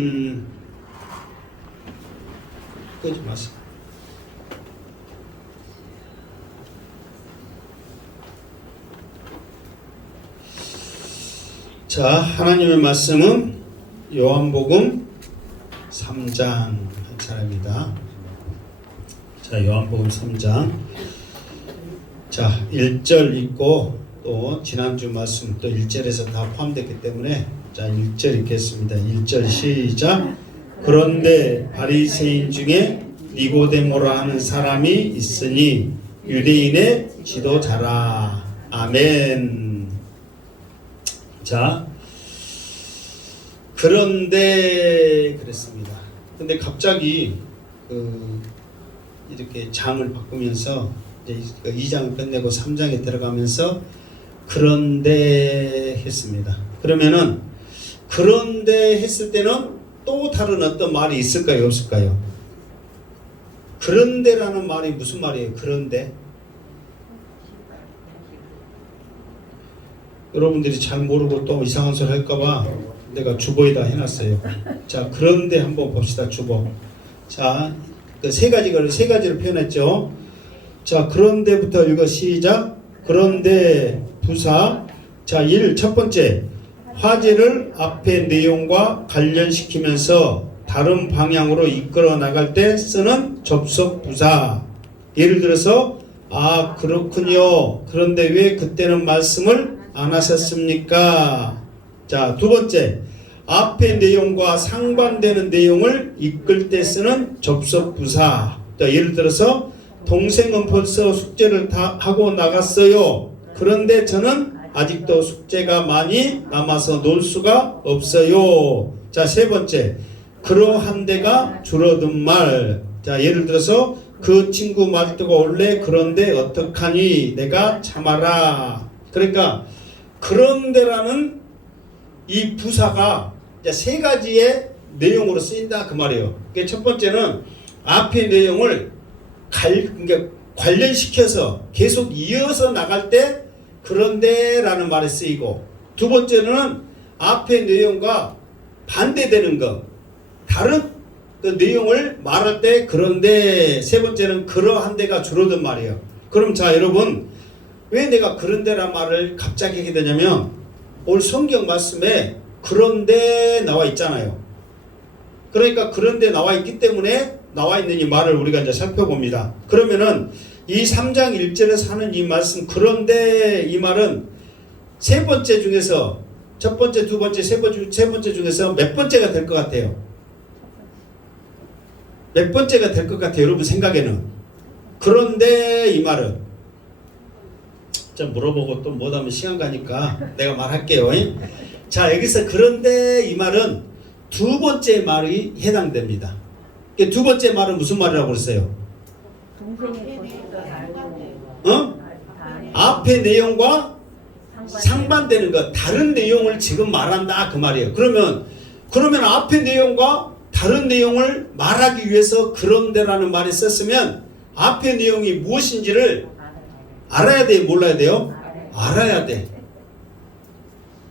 끄지 마세요. 자, 하나님의 말씀은 요한복음 3장 한 차례입니다. 자, 요한복음 3장. 자, 1절 읽고 또 지난주 말씀 또 1절에서 다 포함됐기 때문에 자, 1절 읽겠습니다. 1절 시작. 그런데 바리새인 중에 니고데모라 하는 사람이 있으니 유대인의 지도자라. 아멘. 자, 그런데 그랬습니다. 근데 갑자기 이렇게 장을 바꾸면서 이제 2장을 끝내고 3장에 들어가면서 그런데 했습니다. 그러면은 그런데 했을 때는 또 다른 어떤 말이 있을까요? 없을까요? 그런데라는 말이 무슨 말이에요? 그런데 여러분들이 잘 모르고 또 이상한 소리 할까봐 내가 주보에다 해놨어요. 자, 그런데 한번 봅시다. 주보. 자, 그 세 가지를 표현했죠. 자, 그런데부터 읽어 시작. 그런데 부사. 자, 1. 첫 번째. 화제를 앞의 내용과 관련시키면서 다른 방향으로 이끌어 나갈 때 쓰는 접속 부사. 예를 들어서 아, 그렇군요. 그런데 왜 그때는 말씀을 안 하셨습니까? 자, 두 번째. 앞의 내용과 상반되는 내용을 이끌 때 쓰는 접속 부사. 자, 예를 들어서 동생은 벌써 숙제를 다 하고 나갔어요. 그런데 저는 아직도 숙제가 많이 남아서 놀 수가 없어요. 자, 세 번째. 그러한 데가 줄어든 말. 자, 예를 들어서 그 친구 말투가 원래 그런데 어떡하니 내가 참아라. 그러니까 그런데라는 이 부사가 세 가지의 내용으로 쓰인다 그 말이에요. 그러니까 첫 번째는 앞의 내용을 그러니까 관련시켜서 계속 이어서 나갈 때 그런데라는 말이 쓰이고, 두 번째는 앞의 내용과 반대되는 것, 다른 그 내용을 말할 때 그런데, 세 번째는 그러한 데가 줄어든 말이에요. 그럼 자, 여러분 왜 내가 그런데란 말을 갑자기 하게 되냐면 오늘 성경 말씀에 그런데 나와 있잖아요. 그러니까 그런데 나와 있기 때문에 나와 있는 이 말을 우리가 이제 살펴봅니다. 그러면은 이 3장 1절에서 하는 이 말씀 그런데 이 말은 세 번째 중에서 첫 번째, 두 번째, 세 번째 중에서 몇 번째가 될 것 같아요? 몇 번째가 될 것 같아요? 여러분 생각에는. 그런데 이 말은 좀 물어보고 또 못하면 시간 가니까 내가 말할게요. 자, 여기서 그런데 이 말은 두 번째 말이 해당됩니다. 두 번째 말은 무슨 말이라고 그랬어요? 앞의 내용과 상반되는 것, 다른 내용을 지금 말한다 그 말이에요. 그러면 앞의 내용과 다른 내용을 말하기 위해서 그런데라는 말이 썼으면 앞의 내용이 무엇인지를 알아야 돼요? 몰라야 돼요? 알아야 돼.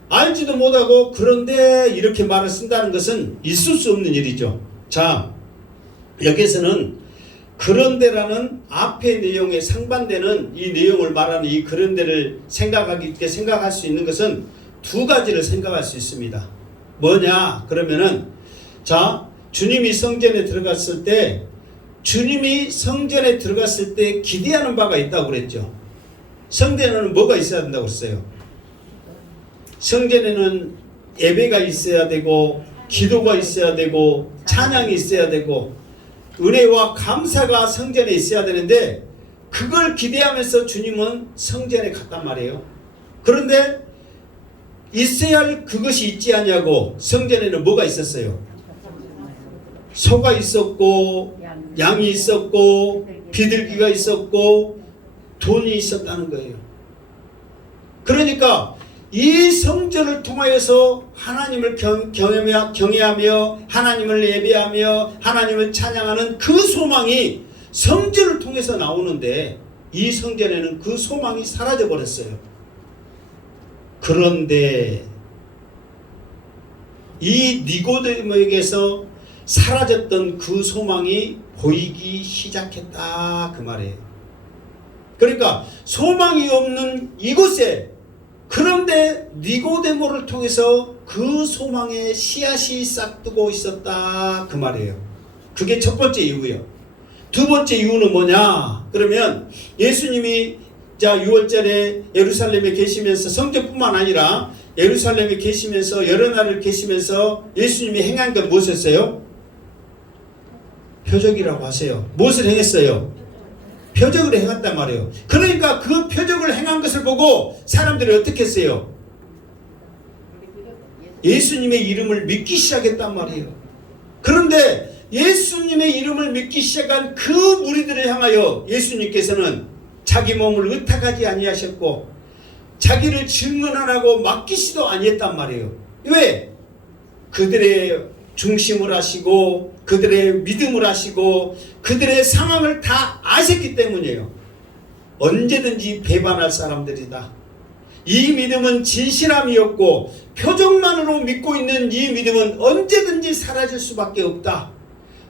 알지도 못하고 그런데 이렇게 말을 쓴다는 것은 있을 수 없는 일이죠. 자, 여기에서는 그런데라는 앞의 내용에 상반되는 이 내용을 말하는 이 그런데를 생각할 수 있는 것은 두 가지를 생각할 수 있습니다. 뭐냐? 그러면은 자, 주님이 성전에 들어갔을 때 기대하는 바가 있다고 그랬죠. 성전에는 뭐가 있어야 된다고 그랬어요? 성전에는 예배가 있어야 되고 기도가 있어야 되고 찬양이 있어야 되고 은혜와 감사가 성전에 있어야 되는데 그걸 기대하면서 주님은 성전에 갔단 말이에요. 그런데 있어야 할 그것이 있지 않냐고. 성전에는 뭐가 있었어요? 소가 있었고 양이 있었고 비둘기가 있었고 돈이 있었다는 거예요. 그러니까 이 성전을 통하여서 하나님을 경외하며 하나님을 예배하며 하나님을 찬양하는 그 소망이 성전을 통해서 나오는데 이 성전에는 그 소망이 사라져 버렸어요. 그런데 이 니고데모에게서 사라졌던 그 소망이 보이기 시작했다 그 말이에요. 그러니까 소망이 없는 이곳에, 그런데 니고데모를 통해서 그 소망의 씨앗이 싹트고 있었다 그 말이에요. 그게 첫 번째 이유예요. 두 번째 이유는 뭐냐 그러면 예수님이 자 6월절에 예루살렘에 계시면서, 성전뿐만 아니라 예루살렘에 계시면서 여러 날을 계시면서 예수님이 행한 건 무엇이었어요? 표적이라고 하세요. 무엇을 행했어요? 표적을 행했단 말이에요. 그러니까 그 표적을 행한 것을 보고 사람들이 어떻게 했어요? 예수님의 이름을 믿기 시작했단 말이에요. 그런데 예수님의 이름을 믿기 시작한 그 무리들을 향하여 예수님께서는 자기 몸을 의탁하지 아니하셨고 자기를 증언하라고 맡기시도 아니했단 말이에요. 왜? 그들의 중심을 하시고 그들의 믿음을 하시고 그들의 상황을 다 아셨기 때문이에요. 언제든지 배반할 사람들이다. 이 믿음은 진실함이었고 표정만으로 믿고 있는 이 믿음은 언제든지 사라질 수밖에 없다.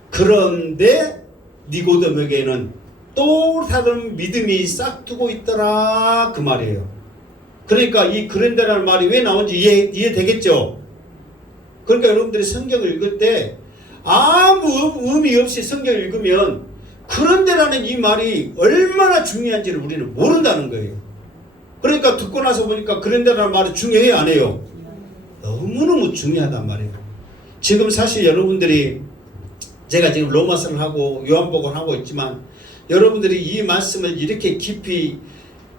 그런데 니고데모에게는 또 다른 믿음이 싹트고 있더라 그 말이에요. 그러니까 이 그런데라는 말이 왜 나온지 이해되겠죠? 그러니까 여러분들이 성경을 읽을 때 아무 의미 없이 성경을 읽으면 그런데라는 이 말이 얼마나 중요한지를 우리는 모른다는 거예요. 그러니까 듣고 나서 보니까 그런데라는 말이 중요해요 안 해요? 너무너무 중요하단 말이에요. 지금 사실 여러분들이, 제가 지금 로마서를 하고 요한복음을 하고 있지만 여러분들이 이 말씀을 이렇게 깊이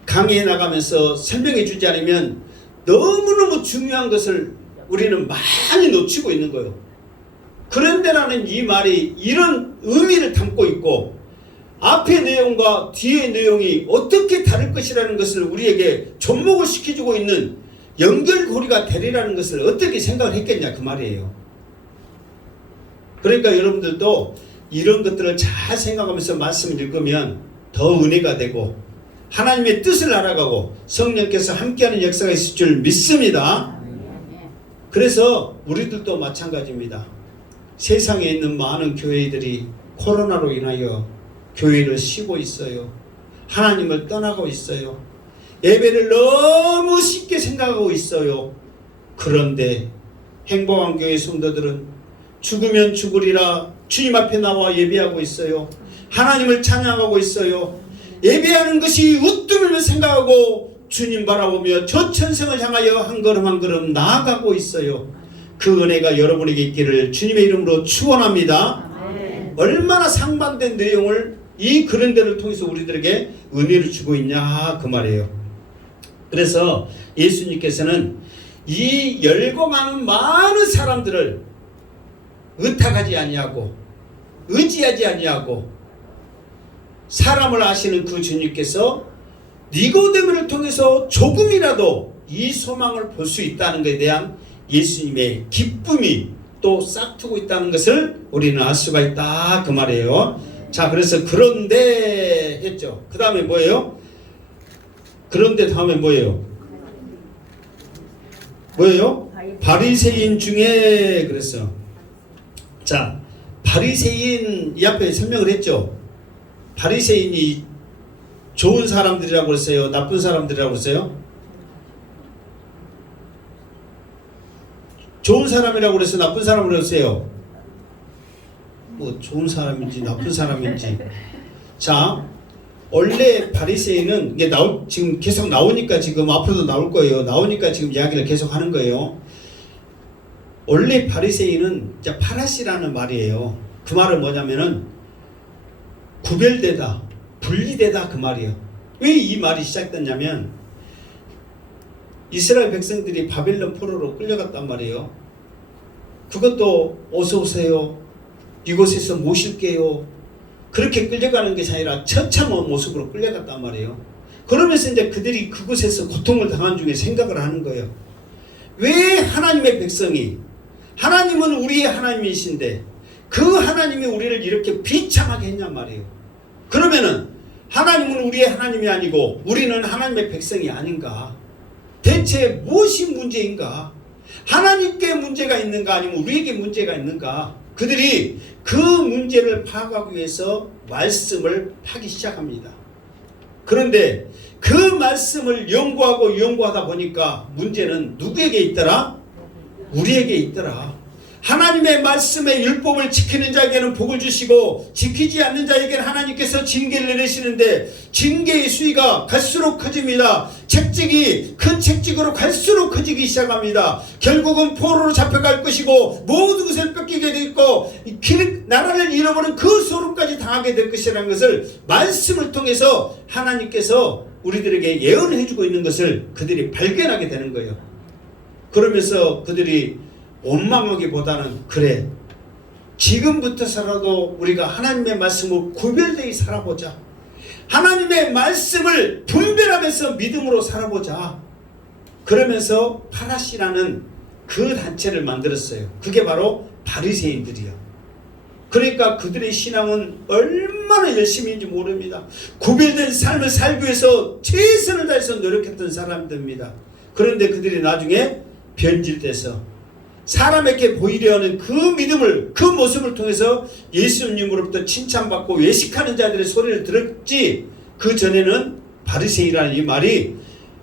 강의해 나가면서 설명해 주지 않으면 너무너무 중요한 것을 우리는 많이 놓치고 있는 거예요. 그런데라는 이 말이 이런 의미를 담고 있고 앞의 내용과 뒤의 내용이 어떻게 다를 것이라는 것을 우리에게 접목을 시켜주고 있는 연결고리가 되리라는 것을 어떻게 생각을 했겠냐 그 말이에요. 그러니까 여러분들도 이런 것들을 잘 생각하면서 말씀을 읽으면 더 은혜가 되고 하나님의 뜻을 알아가고 성령께서 함께하는 역사가 있을 줄 믿습니다. 그래서 우리들도 마찬가지입니다. 세상에 있는 많은 교회들이 코로나로 인하여 교회를 쉬고 있어요. 하나님을 떠나고 있어요. 예배를 너무 쉽게 생각하고 있어요. 그런데 행복한 교회 성도들은 죽으면 죽으리라 주님 앞에 나와 예배하고 있어요. 하나님을 찬양하고 있어요. 예배하는 것이 으뜸을 생각하고 주님 바라보며 저 천성을 향하여 한 걸음 한 걸음 나아가고 있어요. 그 은혜가 여러분에게 있기를 주님의 이름으로 축원합니다. 얼마나 상반된 내용을 이 그런데를 통해서 우리들에게 은혜를 주고 있냐 그 말이에요. 그래서 예수님께서는 이 열광하는 많은 사람들을 의탁하지 아니하고 의지하지 아니하고 사람을 아시는 그 주님께서 니고데모를 통해서 조금이라도 이 소망을 볼 수 있다는 것에 대한 예수님의 기쁨이 또 싹트고 있다는 것을 우리는 알 수가 있다 그 말이에요. 자, 그래서 그런데 했죠. 그 다음에 뭐예요? 그런데 다음에 뭐예요? 뭐예요? 바리새인 중에 그랬어. 자, 바리새인 이 앞에 설명을 했죠. 바리새인이 좋은 사람들이라고 그랬어요? 나쁜 사람들이라고 그랬어요? 좋은 사람이라고 그랬어요? 나쁜 사람이라고 그랬어요? 뭐 좋은 사람인지 나쁜 사람인지. 자, 원래 바리새인은 이게 지금 계속 나오니까 지금 앞으로도 나올 거예요. 나오니까 지금 이야기를 계속 하는 거예요. 원래 바리새인은 파라시라는 말이에요. 그 말은 뭐냐면은 구별되다, 분리되다 그 말이에요. 왜 이 말이 시작됐냐면 이스라엘 백성들이 바벨론 포로로 끌려갔단 말이에요. 그것도 어서 오세요. 이곳에서 모실게요. 그렇게 끌려가는 것이 아니라 처참한 모습으로 끌려갔단 말이에요. 그러면서 이제 그들이 그곳에서 고통을 당한 중에 생각을 하는 거예요. 왜 하나님의 백성이, 하나님은 우리의 하나님이신데 그 하나님이 우리를 이렇게 비참하게 했냔 말이에요. 그러면은 하나님은 우리의 하나님이 아니고 우리는 하나님의 백성이 아닌가? 대체 무엇이 문제인가? 하나님께 문제가 있는가 아니면 우리에게 문제가 있는가? 그들이 그 문제를 파악하기 위해서 말씀을 파기 시작합니다. 그런데 그 말씀을 연구하다 보니까 문제는 누구에게 있더라? 우리에게 있더라. 하나님의 말씀의 율법을 지키는 자에게는 복을 주시고 지키지 않는 자에게는 하나님께서 징계를 내리시는데 징계의 수위가 갈수록 커집니다. 책찍이 큰 책찍으로 갈수록 커지기 시작합니다. 결국은 포로로 잡혀갈 것이고 모든 것을 뺏기게 될 있고 나라를 잃어버린 그 소름까지 당하게 될 것이라는 것을 말씀을 통해서 하나님께서 우리들에게 예언해 주고 있는 것을 그들이 발견하게 되는 거예요. 그러면서 그들이 원망하기보다는 그래, 지금부터서라도 우리가 하나님의 말씀을 구별되게 살아보자. 하나님의 말씀을 분별하면서 믿음으로 살아보자. 그러면서 파라시라는 그 단체를 만들었어요. 그게 바로 바리새인들이요. 그러니까 그들의 신앙은 얼마나 열심히인지 모릅니다. 구별된 삶을 살기 위해서 최선을 다해서 노력했던 사람들입니다. 그런데 그들이 나중에 변질돼서 사람에게 보이려 하는 그 믿음을, 그 모습을 통해서 예수님으로부터 칭찬받고 외식하는 자들의 소리를 들었지, 그 전에는 바리새인이라는 이 말이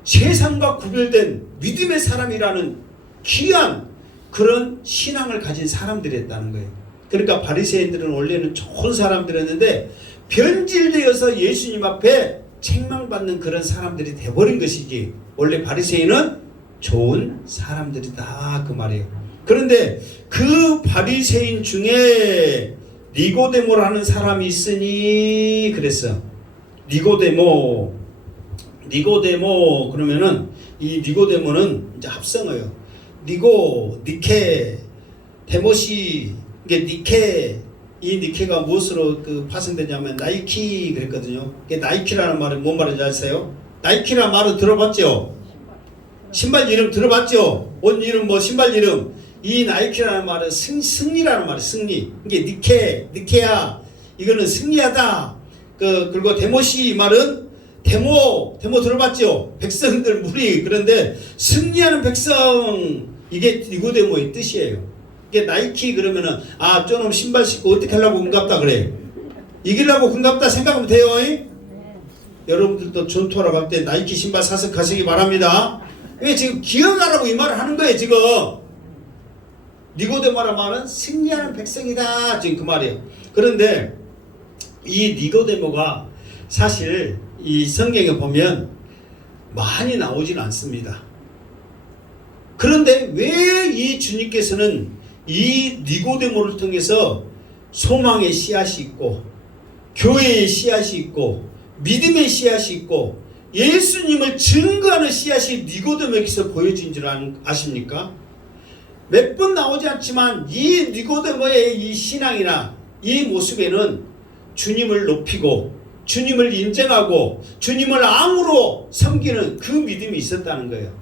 세상과 구별된 믿음의 사람이라는 귀한 그런 신앙을 가진 사람들이었다는 거예요. 그러니까 바리새인들은 원래는 좋은 사람들이었는데 변질되어서 예수님 앞에 책망받는 그런 사람들이 돼버린 것이지, 원래 바리새인은 좋은 사람들이다 그 말이에요. 그런데 그 바리새인 중에 니고데모라는 사람이 있으니 그랬어. 니고데모 그러면은 이 니고데모는 이제 합성어요. 니케 데모시, 이게 이 니케가 무엇으로 파생되냐면 나이키 그랬거든요. 이게 나이키라는 말은 뭔 말인지 아세요? 나이키라는 말은 들어봤죠? 신발 이름 들어봤죠? 옷 이름 신발 이름. 이 나이키라는 말은 승리라는 말이에요. 승리. 이게 니케야. 이거는 승리하다. 그리고 데모시 말은 데모 들어봤죠? 백성들 무리. 그런데 승리하는 백성. 이게 니고데모의 뜻이에요. 이게 나이키 그러면은 저놈 신발 신고 어떻게 하려고 금갑다 그래. 이기려고 금갑다 생각하면 돼요. 여러분들도 전투하러 갈 때 나이키 신발 사서 가시기 바랍니다. 왜 지금 기억하라고 이 말을 하는 거예요, 지금. 니고데모라는 말은 승리하는 백성이다. 지금 그 말이에요. 그런데 이 니고데모가 사실 이 성경에 보면 많이 나오지는 않습니다. 그런데 왜 이 주님께서는 이 니고데모를 통해서 소망의 씨앗이 있고 교회의 씨앗이 있고 믿음의 씨앗이 있고 예수님을 증거하는 씨앗이 니고데모에게서 보여진 줄 아십니까? 몇 번 나오지 않지만 이 니고데모의 이 신앙이나 이 모습에는 주님을 높이고 주님을 인정하고 주님을 암으로 섬기는 그 믿음이 있었다는 거예요.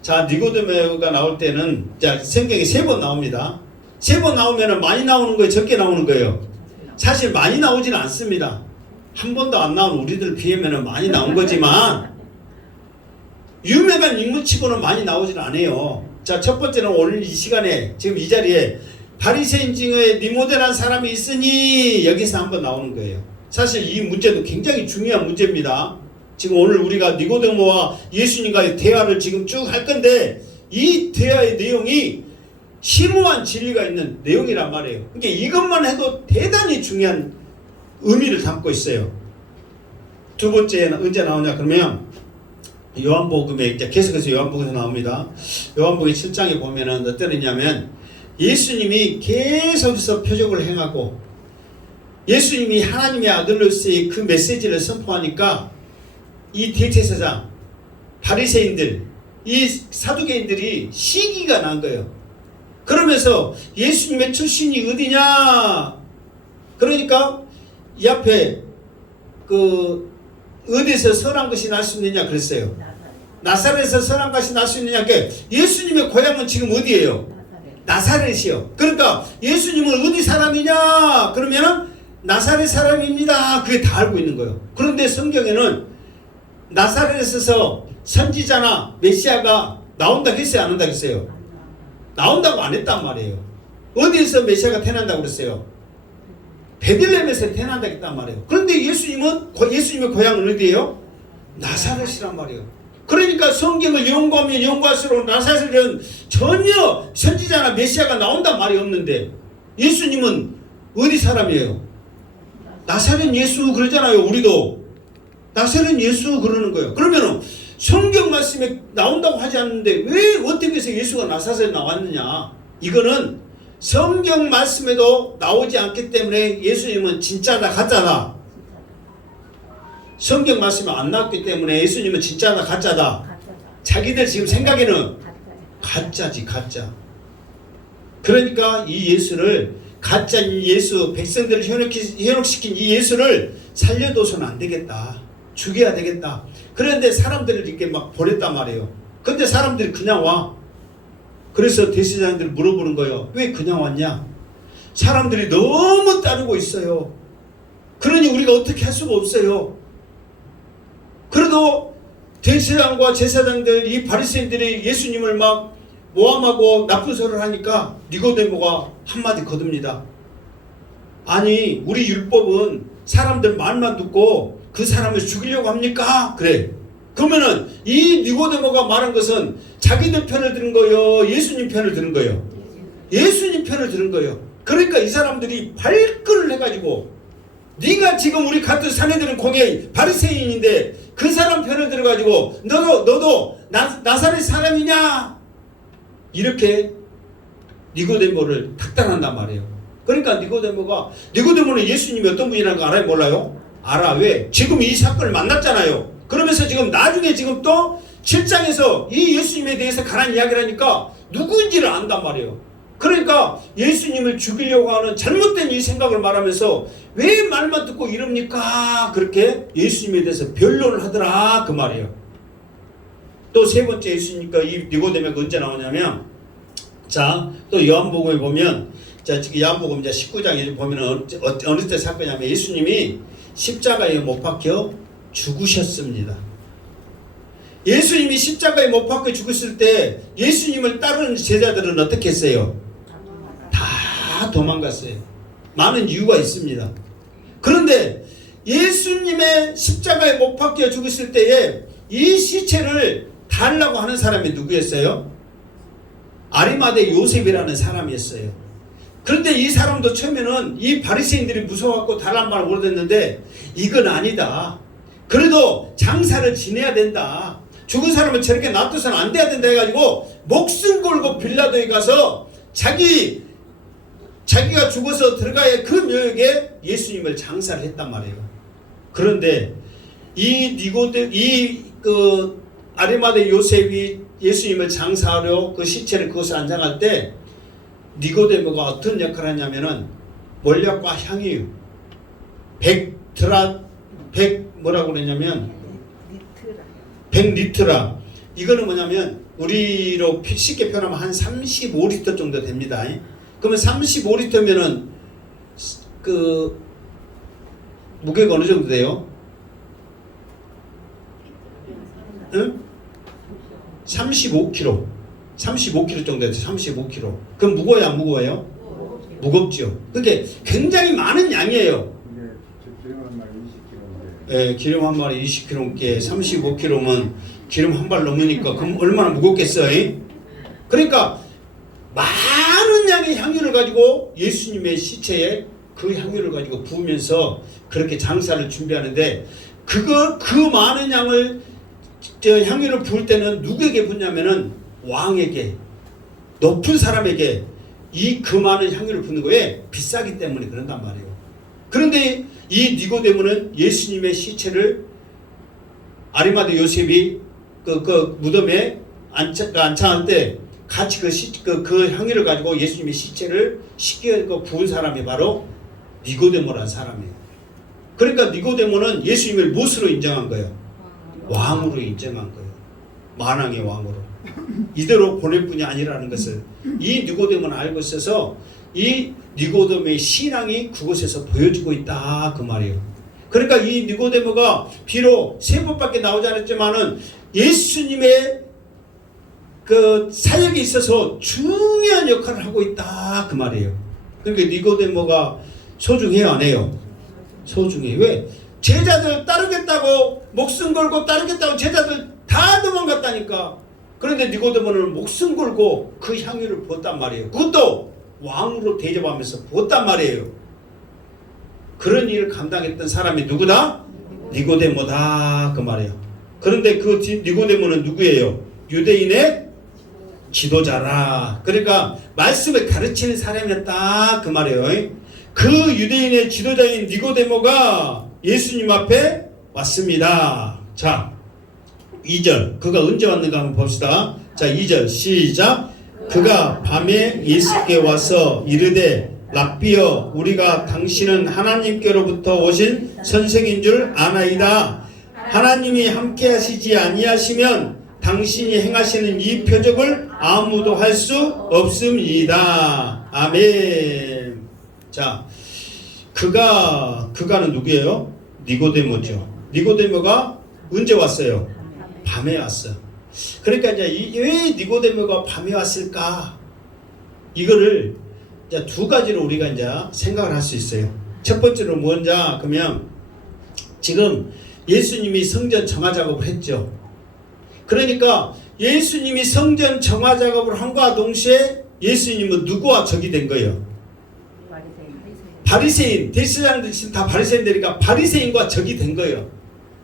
자, 니고데모가 나올 때는 성경에 3번 나옵니다. 3번 나오면 많이 나오는 거예요? 적게 나오는 거예요? 사실 많이 나오지는 않습니다. 한 번도 안 나온 우리들 비하면 많이 나온 거지만 유명한 인물치고는 많이 나오지는 않아요. 자, 첫 번째는 오늘 이 시간에 지금 이 자리에 바리새인 중에 니고데모라는 사람이 있으니 여기서 한번 나오는 거예요. 사실 이 문제도 굉장히 중요한 문제입니다. 지금 오늘 우리가 니고데모와 예수님과의 대화를 지금 쭉 할 건데 이 대화의 내용이 심오한 진리가 있는 내용이란 말이에요. 그러니까 이것만 해도 대단히 중요한 의미를 담고 있어요. 두 번째는 언제 나오냐 그러면 요한복음에 이제 계속해서 요한복음에서 나옵니다. 요한복음 7장에 보면은 어떤 있냐면 예수님이 계속해서 표적을 행하고 예수님이 하나님의 아들로서의 그 메시지를 선포하니까 이 대제사장, 바리새인들, 이 사두개인들이 시기가 난 거예요. 그러면서 예수님의 출신이 어디냐? 그러니까 이 앞에 어디서 선한 것이 날 수 있느냐 그랬어요. 나사렛에서 선한 것이 날 수 있느냐. 그러니까 예수님의 고향은 지금 어디예요? 나사렛이요. 그러니까 예수님은 어디 사람이냐? 그러면은 나사렛 사람입니다. 그게 다 알고 있는 거예요. 그런데 성경에는 나사렛에서 선지자나 메시아가 나온다 했어요? 안 온다 했어요? 나온다고 안 했단 말이에요. 어디에서 메시아가 태어난다고 그랬어요? 베들레헴에서 태어난다고 했단 말이에요. 그런데 예수님의 고향은 어디예요? 나사렛이란 말이에요. 그러니까 성경을 연구하면 연구할수록 나사렛은 전혀 선지자나 메시아가 나온단 말이 없는데, 예수님은 어디 사람이에요? 나사렛 예수 그러잖아요. 우리도 나사렛 예수 그러는 거예요. 그러면 성경 말씀에 나온다고 하지 않는데 왜 어떻게 해서 예수가 나사렛에 나왔느냐? 이거는 성경 말씀에도 나오지 않기 때문에 예수님은 진짜다 가짜다. 성경 말씀에 안 나왔기 때문에 예수님은 진짜다 가짜다. 자기들 지금 생각에는 가짜지 가짜. 그러니까 이 예수를, 가짜 예수, 백성들을 현혹시킨 이 예수를 살려둬서는 안 되겠다. 죽여야 되겠다. 그런데 사람들을 이렇게 막 보냈단 말이에요. 근데 사람들이 그냥 와. 그래서 대제사장들이 물어보는 거예요. 왜 그냥 왔냐? 사람들이 너무 따르고 있어요. 그러니 우리가 어떻게 할 수가 없어요. 그래도 대제사장과 제사장들, 이 바리새인들이 예수님을 막 모함하고 나쁜 소리를 하니까 니고데모가 한마디 거둡니다. 아니, 우리 율법은 사람들 말만 듣고 그 사람을 죽이려고 합니까? 그래. 그러면은 이 니고데모가 말한 것은 자기들 편을 들은 거예요? 예수님 편을 들은 거예요? 예수님 편을 들은 거예요. 그러니까 이 사람들이 발끈을 해가지고, 네가 지금 우리 같은 사내들은 공예 바리새인인데 그 사람 편을 들어가지고 너도 나사렛 사람이냐? 이렇게 니고데모를 탁당한단 말이에요. 그러니까 니고데모는 예수님이 어떤 분이라는 거 알아요? 몰라요? 알아. 왜? 지금 이 사건을 만났잖아요. 그러면서 지금 나중에 지금 또 7장에서 이 예수님에 대해서 가난 이야기를 하니까 누구인지를 안단 말이에요. 그러니까 예수님을 죽이려고 하는 잘못된 이 생각을 말하면서 왜 말만 듣고 이럽니까? 그렇게 예수님에 대해서 변론을 하더라 그 말이에요. 또 세 번째 예수님과 이 니고데모가 언제 나오냐면, 자, 또 요한복음에 보면, 자, 지금 요한복음 이제 19장에 보면 어느 때 사건이냐면 예수님이 십자가에 못 박혀 죽으셨습니다. 예수님이 십자가에 못 박혀 죽었을 때 예수님을 따르는 제자들은 어떻게 했어요? 다 도망갔어요. 많은 이유가 있습니다. 그런데 예수님의 십자가에 못 박혀 죽었을 때에 이 시체를 달라고 하는 사람이 누구였어요? 아리마대 요셉이라는 사람이었어요. 그런데 이 사람도 처음에는 이 바리새인들이 무서워갖고 달란 말을 못했는데, 이건 아니다. 그래도 장사를 지내야 된다. 죽은 사람을 저렇게 놔둬서는 안 돼야 된다 해가지고 목숨 걸고 빌라도에 가서 자기가 죽어서 들어가야 그 묘역에 예수님을 장사를 했단 말이에요. 그런데 아리마대 요셉이 예수님을 장사하려 그 시체를 그것을 안장할 때 니고데모가 어떤 역할을 하냐면은 몰약과 향유 100리트라. 이거는 뭐냐면 우리로 쉽게 표현하면 한 35리터 정도 됩니다. 그러면 35리터면은 그 무게가 어느 정도 돼요? 응? 35kg 정도 돼요. 35kg. 그럼 무거워요, 안 무거워요? 무겁죠. 그게 굉장히 많은 양이에요. 예, 기름 한 마리 20kg께 35kg면 기름 한 발 넘으니까 그럼 얼마나 무겁겠어요? 그러니까 많은 양의 향유를 가지고 예수님의 시체에 그 향유를 가지고 부으면서 그렇게 장사를 준비하는데, 그 많은 양을 향유를 부을 때는 누구에게 붓냐면은 왕에게, 높은 사람에게 그 많은 향유를 붓는 거에 비싸기 때문에 그런단 말이에요. 그런데 이 니고데모는 예수님의 시체를 아리마대 요셉이 그 무덤에 안창할 때 같이 그 향유를 가지고 예수님의 시체를 씻겨 부은 사람이 바로 니고데모라는 사람이에요. 그러니까 니고데모는 예수님을 무엇으로 인정한 거예요? 왕으로 인정한 거예요. 만왕의 왕으로. 이대로 보낼 뿐이 아니라는 것을 이 니고데모는 알고 있어서 이 니고데모의 신앙이 그곳에서 보여주고 있다 그 말이에요. 그러니까 이 니고데모가 비록 세 번밖에 나오지 않았지만은 예수님의 그 사역에 있어서 중요한 역할을 하고 있다 그 말이에요. 그러니까 니고데모가 소중해요 안 해요? 소중해. 왜? 제자들 따르겠다고 목숨 걸고 따르겠다고 제자들 다 도망갔다니까. 그런데 니고데모는 목숨 걸고 그 향유를 부었단 말이에요. 그것도 왕으로 대접하면서 부었단 말이에요. 그런 일을 감당했던 사람이 누구다? 니고데모다 그 말이에요. 그런데 그 니고데모는 누구예요? 유대인의 지도자라. 그러니까 말씀을 가르치는 사람이었다 그 말이에요. 그 유대인의 지도자인 니고데모가 예수님 앞에 왔습니다. 자, 2절 그가 언제 왔는가 한번 봅시다. 자, 2절 시작. 그가 밤에 예수께 와서 이르되 랍비여 우리가 당신은 하나님께로부터 오신 선생인 줄 아나이다. 하나님이 함께 하시지 아니하시면 당신이 행하시는 이 표적을 아무도 할 수 없습니다. 아멘. 자, 그가는 누구예요? 니고데모죠. 니고데모가 언제 왔어요? 밤에 왔어. 그러니까 이제 왜 니고데모가 밤에 왔을까? 이거를 이제 두 가지로 우리가 이제 생각을 할 수 있어요. 첫 번째로 뭔가 그러면 지금 예수님이 성전 정화 작업을 했죠. 그러니까 예수님이 성전 정화 작업을 한과 동시에 예수님은 누구와 적이 된 거예요? 바리새인. 대제사장들 지금 다 바리새인들이니까 바리새인과 적이 된 거예요.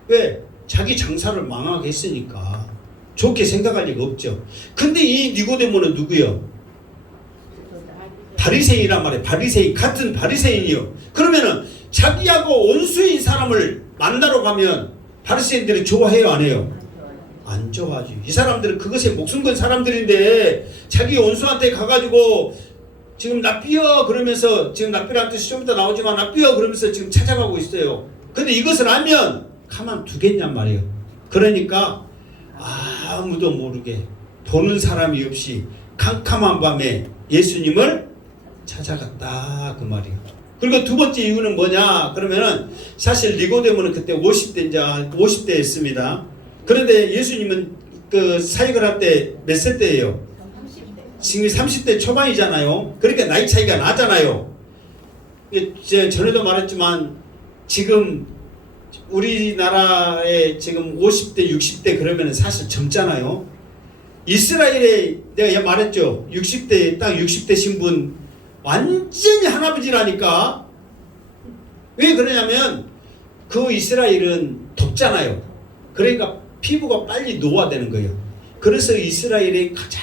왜? 자기 장사를 망하게 했으니까 좋게 생각할 리가 없죠. 근데 이 니고데모는 누구요? 바리새인이란 말이에요. 바리새인, 같은 바리새인이요. 그러면은 자기하고 원수인 사람을 만나러 가면 바리새인들이 좋아해요 안 해요? 안 좋아하지. 이 사람들은 그것에 목숨 건 사람들인데 자기 원수한테 가가지고 지금 랍비여 그러면서, 지금 랍비라는 뜻이 좀 이따 나오지만 랍비여 그러면서 지금 찾아가고 있어요. 근데 이것을 알면 가만 두겠냔 말이에요. 그러니까 아무도 모르게 보는 사람이 없이 캄캄한 밤에 예수님을 찾아갔다 그 말이에요. 그리고 두 번째 이유는 뭐냐 그러면은 사실 니고데모는 그때 50대였습니다. 그런데 예수님은 그 사역을 할 때 몇 살 때예요? 지금 30대 초반이잖아요. 그러니까 나이 차이가 나잖아요. 이제 전에도 말했지만 지금 우리나라에 지금 50대 60대 그러면 사실 젊잖아요. 이스라엘에 내가 말했죠. 60대 딱 60대 신분 완전히 할아버지라니까. 왜 그러냐면 그 이스라엘은 덥잖아요. 그러니까 피부가 빨리 노화되는 거예요. 그래서 이스라엘에 가장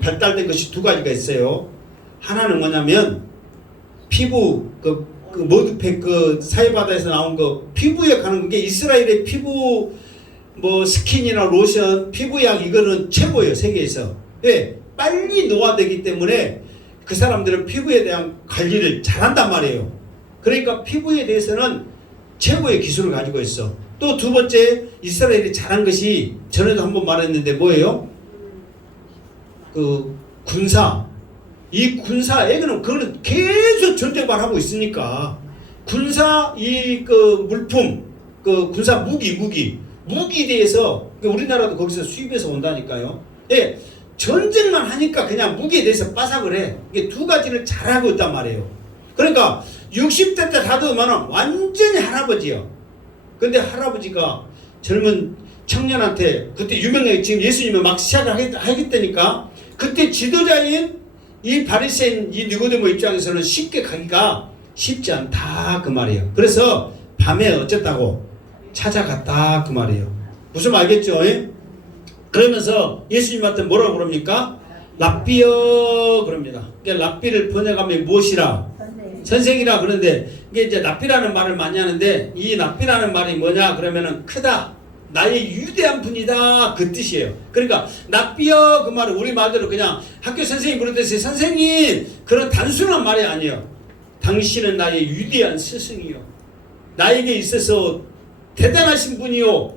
발달된 것이 두 가지가 있어요. 하나는 뭐냐면 피부 그 머드팩 그 사해바다에서 나온 거 피부에 가는 게 이스라엘의 피부 뭐 스킨이나 로션, 피부약 이거는 최고예요 세계에서. 왜? 빨리 노화되기 때문에 그 사람들은 피부에 대한 관리를 잘한단 말이에요. 그러니까 피부에 대해서는 최고의 기술을 가지고 있어. 또 두 번째 이스라엘이 잘한 것이 전에도 한번 말했는데 뭐예요? 그 군사. 이 군사 애그는 그거는 계속 전쟁만 하고 있으니까 군사 이 그 물품 그 군사 무기에 대해서 우리나라도 거기서 수입해서 온다니까요. 예, 전쟁만 하니까 그냥 무기에 대해서 빠삭을 해. 이게 두 가지를 잘하고 있단 말이에요. 그러니까 60대 때 다 되면 완전히 할아버지요. 근데 할아버지가 젊은 청년한테 그때 유명해 지금 예수님은 막 시작을 하겠다니까 그때 지도자인 이 바리새인 이 니고데모 입장에서는 쉽게 가기가 쉽지 않다 그 말이에요. 그래서 밤에 어쨌다고 찾아갔다 그 말이에요. 무슨 말 알겠죠? 예? 그러면서 예수님한테 뭐라고 그럽니까? 랍비여 그럽니다. 그러니까 랍비를 번역하면 무엇이라? 선생이라. 그런데 이게 이제 랍비라는 말을 많이 하는데 이 랍비라는 말이 뭐냐 그러면은 크다, 나의 위대한 분이다 그 뜻이에요. 그러니까 랍비여 그 말은 우리 말대로 그냥 학교 선생님 부르듯이 선생님 그런 단순한 말이 아니에요. 당신은 나의 위대한 스승이요, 나에게 있어서 대단하신 분이요,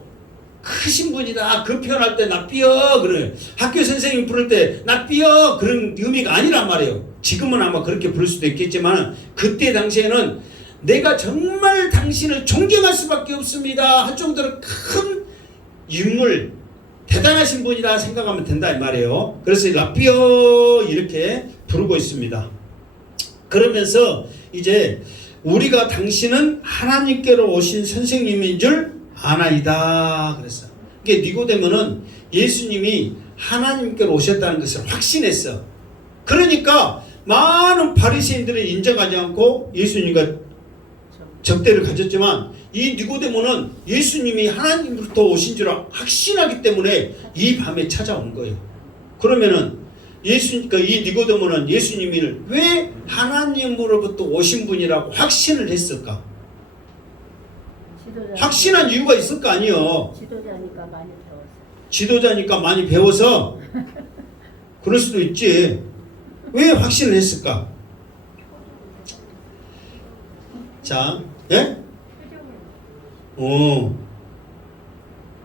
크신 분이다 그 표현할 때 랍비여 그래요. 학교 선생님 부를 때 랍비여 그런 의미가 아니란 말이에요. 지금은 아마 그렇게 부를 수도 있겠지만 그때 당시에는 내가 정말 당신을 존경할 수밖에 없습니다 할 정도로 큰 인물, 대단하신 분이다 생각하면 된다 이 말이에요. 그래서 라비어 이렇게 부르고 있습니다. 그러면서 이제 우리가 당신은 하나님께로 오신 선생님인 줄 아나이다 그랬어. 이게 니고데모는 예수님이 하나님께로 오셨다는 것을 확신했어. 그러니까 많은 바리새인들은 인정하지 않고 예수님과 적대를 가졌지만 이 니고데모는 예수님이 하나님으로부터 오신 줄 확신하기 때문에 이 밤에 찾아온 거예요. 그러면은 이 니고데모는 예수님을 왜 하나님으로부터 오신 분이라고 확신을 했을까? 확신한 이유가 있을 거 아니에요. 지도자니까 많이 배웠어. 지도자니까 많이 배워서 그럴 수도 있지. 왜 확신을 했을까? 자, 예?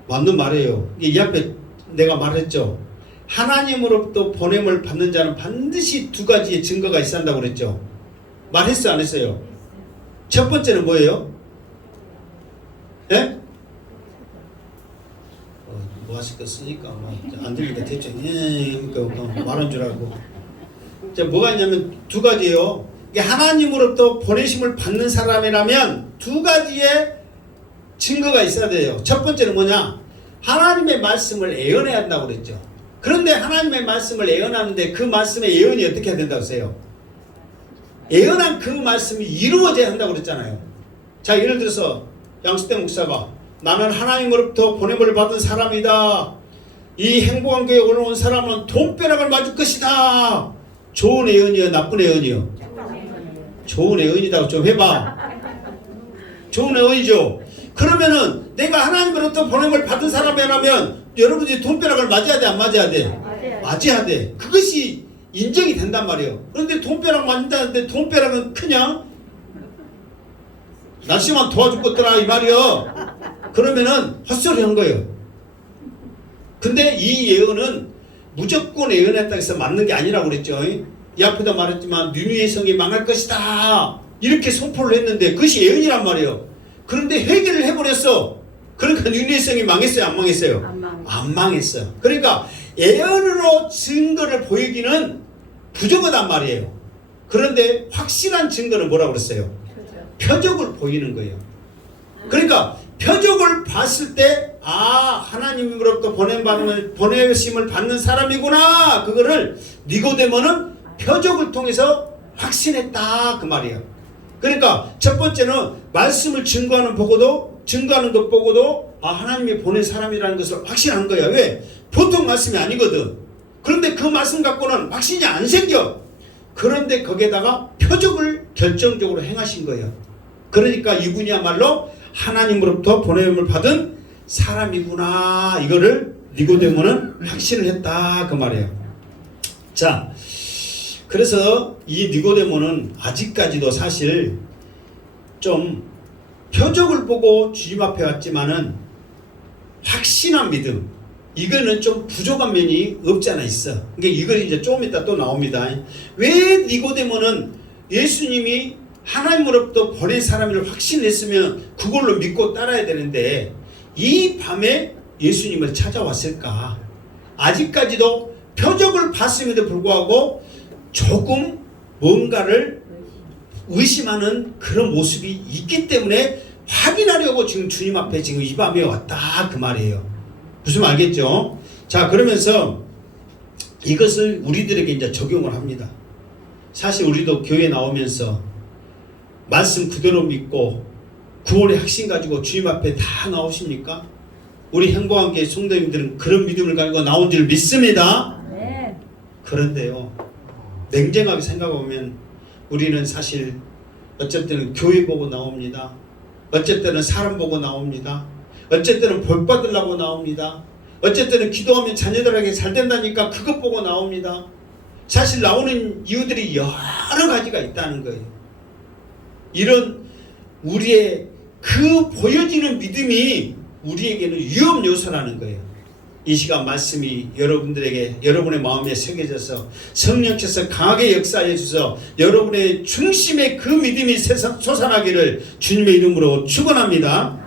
맞는 말이에요. 이 앞에 내가 말했죠. 하나님으로부터 보냄을 받는 자는 반드시 두 가지의 증거가 있어야 한다고 그랬죠. 말했어요, 안 했어요? 첫 번째는 뭐예요? 예? 뭐 하실 거 쓰니까 안 들리니까 대충 말한 줄 알고. 자, 뭐가 있냐면 두 가지예요. 하나님으로부터 보내심을 받는 사람이라면 두 가지의 증거가 있어야 돼요. 첫 번째는 뭐냐? 하나님의 말씀을 예언해야 한다고 그랬죠. 그런데 하나님의 말씀을 예언하는데 그 말씀의 예언이 어떻게 해야 된다고 했어요? 예언한 그 말씀이 이루어져야 한다고 그랬잖아요. 자, 예를 들어서 양수대 목사가 나는 하나님으로부터 보냄을 받은 사람이다. 이 행복한 교회에 올라온 사람은 돈벼락을 맞을 것이다. 좋은 예언이요, 나쁜 예언이요? 좋은 예언이라고 좀 해봐. 좋은 예언이죠. 그러면은 내가 하나님으로부터 보냄을 받은 사람이라면 여러분들이 돈벼락을 맞아야 돼, 안 맞아야 돼? 맞아야 돼. 그것이 인정이 된단 말이에요. 그런데 돈벼락 맞는다는데 돈벼락은 그냥 날씨만 도와줄 것더라 이 말이요. 그러면은 헛소리 한 거예요. 근데 이 예언은 무조건 예언했다고 해서 맞는 게 아니라고 그랬죠. 이 앞에도 말했지만 니느웨 성이 망할 것이다 이렇게 선포를 했는데 그것이 예언이란 말이에요. 그런데 회개를 해버렸어. 그러니까 니느웨 성이 망했어요, 안 망했어요? 안 망했어. 그러니까 예언으로 증거를 보이기는 부족하단 말이에요. 그런데 확실한 증거는 뭐라고 그랬어요? 표적을 보이는 거예요. 그러니까 표적을 봤을 때 하나님으로부터 보내심을 받는 사람이구나. 그거를 니고데모는 표적을 통해서 확신했다 그 말이에요. 그러니까 첫 번째는 말씀을 증거하는 것 보고도 하나님이 보낸 사람이라는 것을 확신한 거야. 왜? 보통 말씀이 아니거든. 그런데 그 말씀 갖고는 확신이 안 생겨. 그런데 거기에다가 표적을 결정적으로 행하신 거예요. 그러니까 이분이야말로 하나님으로부터 보냄을 받은 사람이구나. 이거를 니고데모는 확신을 했다 그 말이에요. 자, 그래서 이 니고데모는 아직까지도 사실 좀 표적을 보고 주님 앞에 왔지만은 확신한 믿음, 이거는 좀 부족한 면이 없지 않아 있어. 그러니까 이걸 이제 조금 이따 또 나옵니다. 왜 니고데모는 예수님이 하나님으로부터 보낸 사람을 확신했으면 그걸로 믿고 따라야 되는데 이 밤에 예수님을 찾아왔을까? 아직까지도 표적을 봤음에도 불구하고 조금 뭔가를 의심하는 그런 모습이 있기 때문에 확인하려고 지금 주님 앞에 지금 이 밤에 왔다 그 말이에요. 무슨 말 알겠죠? 자, 그러면서 이것을 우리들에게 이제 적용을 합니다. 사실 우리도 교회 나오면서 말씀 그대로 믿고 구원의 확신 가지고 주님 앞에 다 나오십니까? 우리 행복한 교회 성도님들은 그런 믿음을 가지고 나온 줄 믿습니다. 네. 그런데요, 냉정하게 생각해보면 우리는 사실 어쩔 때는 교회 보고 나옵니다. 어쩔 때는 사람 보고 나옵니다. 어쩔 때는 복 받으려고 나옵니다. 어쩔 때는 기도하면 자녀들에게 잘 된다니까 그것 보고 나옵니다. 사실 나오는 이유들이 여러 가지가 있다는 거예요. 이런 우리의 그 보여지는 믿음이 우리에게는 위험 요소라는 거예요. 이 시간 말씀이 여러분들에게 여러분의 마음에 새겨져서 성령께서 강하게 역사해 주셔서 여러분의 중심에 그 믿음이 솟아나기를 주님의 이름으로 축원합니다.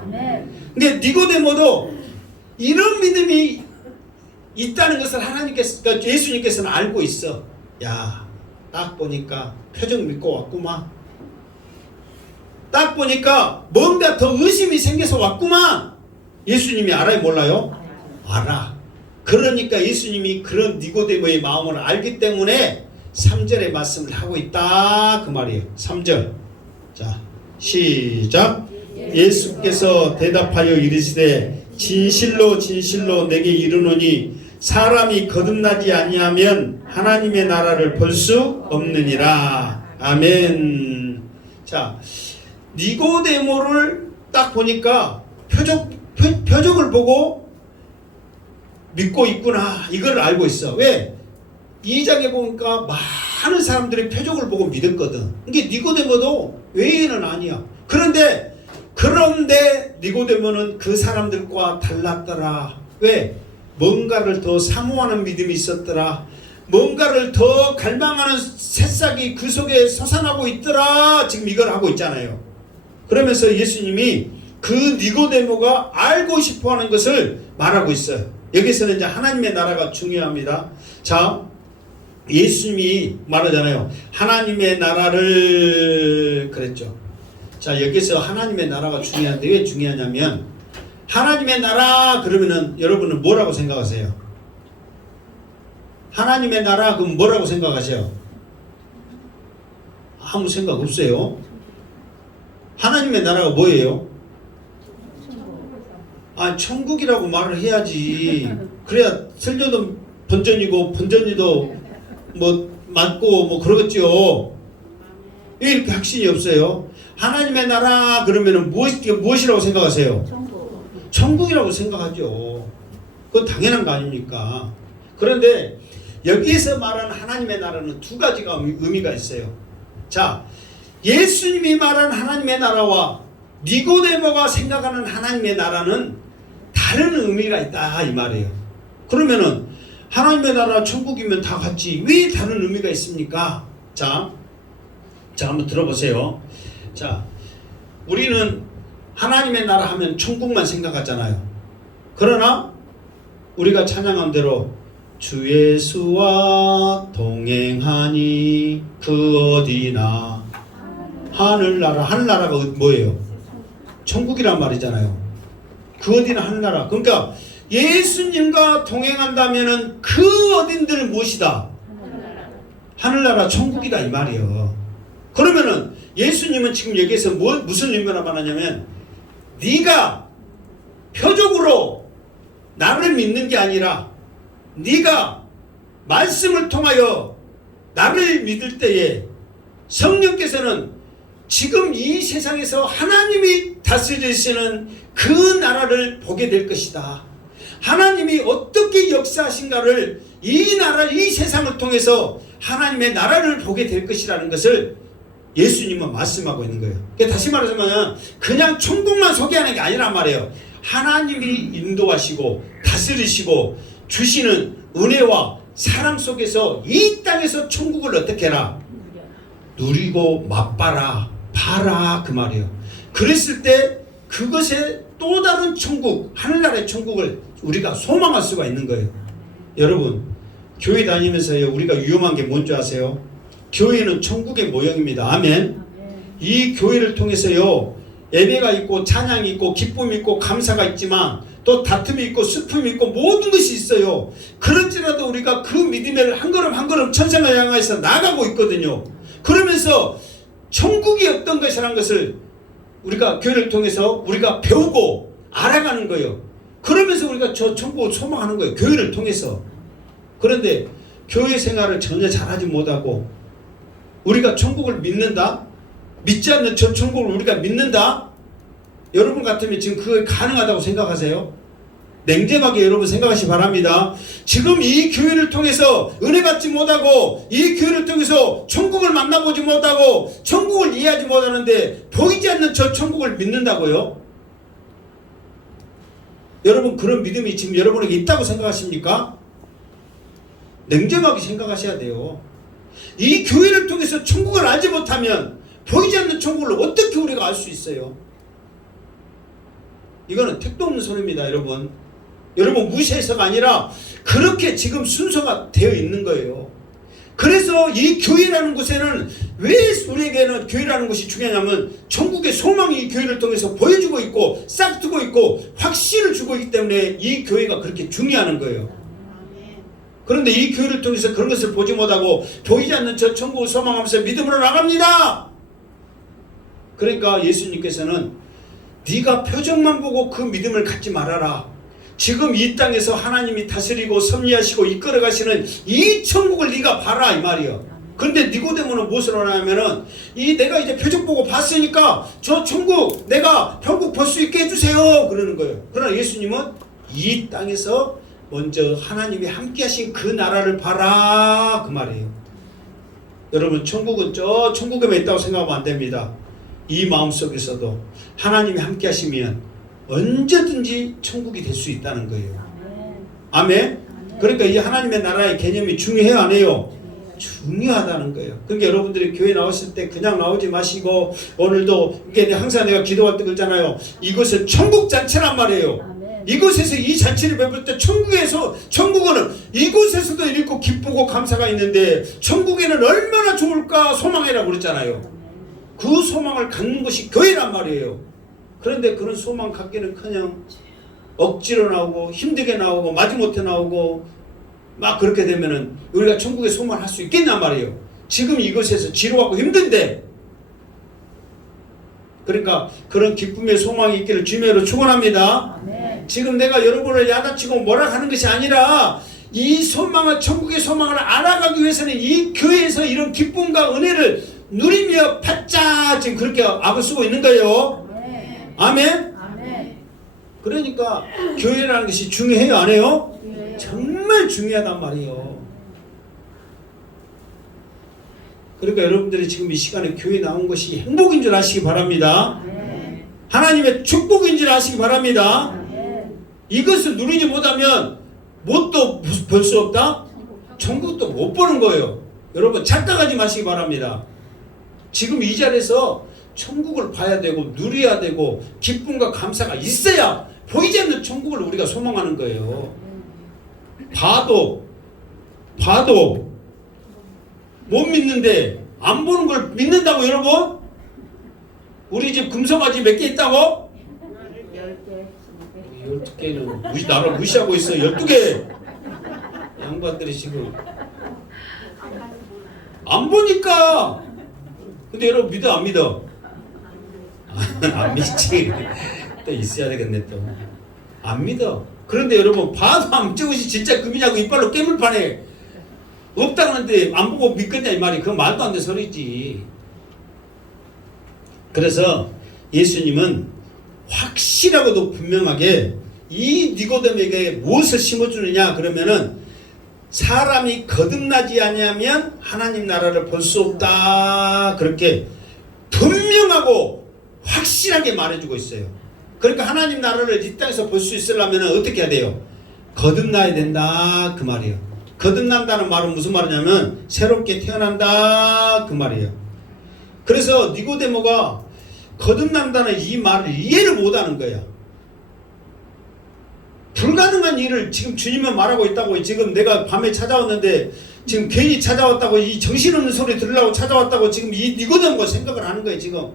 근데 니고데모도 이런 믿음이 있다는 것을 하나님께서, 그러니까 예수님께서는 알고 있어. 야, 딱 보니까 표정 믿고 왔구만. 딱 보니까 뭔가 더 의심이 생겨서 왔구만. 예수님이 알아요, 몰라요? 알아. 그러니까 예수님이 그런 니고데모의 마음을 알기 때문에 3절의 말씀을 하고 있다 그 말이에요. 3절. 자, 시작. 예수께서 대답하여 이르시되 진실로 진실로 내게 이르노니 사람이 거듭나지 아니하면 하나님의 나라를 볼 수 없느니라. 아멘. 자, 니고데모를 딱 보니까 표적을 보고 믿고 있구나 이걸 알고 있어. 왜? 2장에 보니까 많은 사람들이 표적을 보고 믿었거든. 이게 니고데모도 외인은 아니야. 그런데 니고데모는 그 사람들과 달랐더라. 왜? 뭔가를 더 사모하는 믿음이 있었더라. 뭔가를 더 갈망하는 새싹이 그 속에 솟아나고 있더라. 지금 이걸 하고 있잖아요. 그러면서 예수님이 그 니고데모가 알고 싶어하는 것을 말하고 있어요. 여기서는 이제 하나님의 나라가 중요합니다. 자, 예수님이 말하잖아요. 하나님의 나라를 그랬죠. 자, 여기서 하나님의 나라가 중요한데 왜 중요하냐면 하나님의 나라 그러면은 여러분은 뭐라고 생각하세요? 하나님의 나라 그럼 뭐라고 생각하세요? 아무 생각 없어요. 하나님의 나라가 뭐예요? 아, 천국이라고 말을 해야지. 그래야 설교도 본전이고 본전이도 뭐 맞고 뭐 그러겠죠. 왜 이렇게 확신이 없어요? 하나님의 나라 그러면은 무엇이라고 생각하세요? 천국이라고 생각하죠. 그건 당연한 거 아닙니까? 그런데 여기에서 말하는 하나님의 나라는 두 가지가 의미가 있어요. 자, 예수님이 말한 하나님의 나라와 니고데모가 생각하는 하나님의 나라는 다른 의미가 있다 이 말이에요. 그러면은 하나님의 나라 천국이면 다 같지 왜 다른 의미가 있습니까? 자 한번 들어보세요. 자, 우리는 하나님의 나라 하면 천국만 생각하잖아요. 그러나 우리가 찬양한 대로 주 예수와 동행하니 그 어디나 하늘나라가 뭐예요? 천국이란 말이잖아요. 그 어디나 하늘나라. 그러니까 예수님과 동행한다면은 그 어딘들 무엇이다? 하늘나라 천국이다 이 말이에요. 그러면은 예수님은 지금 여기에서 무슨 의미를 말하냐면 네가 표적으로 나를 믿는 게 아니라 네가 말씀을 통하여 나를 믿을 때에 성령께서는 지금 이 세상에서 하나님이 다스리시는 그 나라를 보게 될 것이다. 하나님이 어떻게 역사하신가를 이 나라, 이 세상을 통해서 하나님의 나라를 보게 될 것이라는 것을 예수님은 말씀하고 있는 거예요. 그러니까 다시 말하자면 그냥 천국만 소개하는 게 아니란 말이에요. 하나님이 인도하시고 다스리시고 주시는 은혜와 사랑 속에서 이 땅에서 천국을 어떻게 해라? 누리고 맛봐라, 봐라 그 말이에요. 그랬을 때 그것의 또 다른 천국, 하늘나라의 천국을 우리가 소망할 수가 있는 거예요. 여러분, 교회 다니면서요 우리가 위험한 게 뭔지 아세요? 교회는 천국의 모형입니다. 아멘. 이 교회를 통해서요 예배가 있고 찬양이 있고 기쁨이 있고 감사가 있지만 또 다툼이 있고 슬픔이 있고 모든 것이 있어요. 그런지라도 우리가 그 믿음을 한 걸음 한 걸음 천상을 향해서 나가고 있거든요. 그러면서 천국이 어떤 것이라는 것을 우리가 교회를 통해서 우리가 배우고 알아가는 거예요. 그러면서 우리가 저 천국을 소망하는 거예요. 교회를 통해서. 그런데 교회 생활을 전혀 잘하지 못하고 우리가 천국을 믿는다? 믿지 않는 저 천국을 우리가 믿는다? 여러분 같으면 지금 그게 가능하다고 생각하세요? 냉정하게 여러분 생각하시기 바랍니다. 지금 이 교회를 통해서 은혜 받지 못하고 이 교회를 통해서 천국을 만나보지 못하고 천국을 이해하지 못하는데 보이지 않는 저 천국을 믿는다고요? 여러분 그런 믿음이 지금 여러분에게 있다고 생각하십니까? 냉정하게 생각하셔야 돼요. 이 교회를 통해서 천국을 알지 못하면 보이지 않는 천국을 어떻게 우리가 알 수 있어요? 이거는 택도 없는 소리입니다, 여러분. 여러분 무시해서가 아니라 그렇게 지금 순서가 되어 있는 거예요. 그래서 이 교회라는 곳에는 왜 우리에게는 교회라는 것이 중요하냐면 천국의 소망이 이 교회를 통해서 보여주고 있고 싹트고 있고 확신을 주고 있기 때문에 이 교회가 그렇게 중요한 거예요. 그런데 이 교회를 통해서 그런 것을 보지 못하고 보이지 않는 저 천국을 소망하면서 믿음으로 나갑니다. 그러니까 예수님께서는 네가 표정만 보고 그 믿음을 갖지 말아라. 지금 이 땅에서 하나님이 다스리고 섭리하시고 이끌어 가시는 이 천국을 네가 봐라 이 말이요. 근데 니고데모는 무엇을 하냐면은 내가 이제 표적 보고 봤으니까 저 천국 내가 천국 볼 수 있게 해주세요 그러는 거예요. 그러나 예수님은 이 땅에서 먼저 하나님이 함께 하신 그 나라를 봐라 그 말이에요. 여러분 천국은 저 천국에만 있다고 생각하면 안 됩니다. 이 마음속에서도 하나님이 함께 하시면 언제든지 천국이 될 수 있다는 거예요. 아멘. 그러니까 이 하나님의 나라의 개념이 중요해요 안 해요? 중요하다는 거예요. 그러니까 여러분들이 교회 나왔을 때 그냥 나오지 마시고 오늘도 이게 항상 내가 기도할 때 그러잖아요. 이것은 천국 잔치란 말이에요. 이곳에서 이 잔치를 베풀 때 천국은 이곳에서도 이렇게 기쁘고 감사가 있는데 천국에는 얼마나 좋을까 소망해라고 그랬잖아요. 그 소망을 갖는 것이 교회란 말이에요. 그런데 그런 소망 갖기는 그냥 억지로 나오고 힘들게 나오고 마지못해 나오고 막 그렇게 되면은 우리가 천국의 소망을 할 수 있겠냔 말이에요. 지금 이것에서 지루하고 힘든데 그러니까 그런 기쁨의 소망이 있기를 주님으로 축원합니다. 지금 내가 여러분을 야단치고 뭐라 하는 것이 아니라 이 소망을 천국의 소망을 알아가기 위해서는 이 교회에서 이런 기쁨과 은혜를 누리며 받자 지금 그렇게 악을 쓰고 있는 거예요. 아멘? 그러니까 교회라는 것이 중요해요 안 해요? 정말 중요하단 말이에요. 그러니까 여러분들이 지금 이 시간에 교회 나온 것이 행복인 줄 아시기 바랍니다. 하나님의 축복인 줄 아시기 바랍니다. 이것을 누리지 못하면 뭣도 볼 수 없다? 천국도 못 보는 거예요. 여러분 착각하지 마시기 바랍니다. 지금 이 자리에서 천국을 봐야 되고 누려야 되고 기쁨과 감사가 있어야 보이지 않는 천국을 우리가 소망하는 거예요. 봐도 못 믿는데 안 보는 걸 믿는다고 여러분? 우리 집 금송아지 몇 개 있다고? 12개는 나를 무시하고 있어. 12개 양반들이 지금 안 보니까. 근데 여러분 믿어 안 믿어? 안 믿지. 또 있어야 되겠네 또. 안 믿어. 그런데 여러분 봐도 안 찍으시 진짜 금이냐고 이빨로 깨물 판에 없다는데 안 보고 믿겠냐 이 말이. 그건 말도 안 되는 소리지. 그래서 예수님은 확실하고도 분명하게 이 니고데모에게 무엇을 심어주느냐 그러면은 사람이 거듭나지 아니하면 하나님 나라를 볼 수 없다 그렇게 분명하고 확실하게 말해주고 있어요. 그러니까 하나님 나라를 이 땅에서 볼 수 있으려면 어떻게 해야 돼요? 거듭나야 된다 그 말이에요. 거듭난다는 말은 무슨 말이냐면 새롭게 태어난다 그 말이에요. 그래서 니고데모가 거듭난다는 이 말을 이해를 못하는 거야. 불가능한 일을 지금 주님은 말하고 있다고. 지금 내가 밤에 찾아왔는데 지금 괜히 찾아왔다고 이 정신없는 소리 들으려고 찾아왔다고 지금 이 니고데모가 생각을 하는 거예요. 지금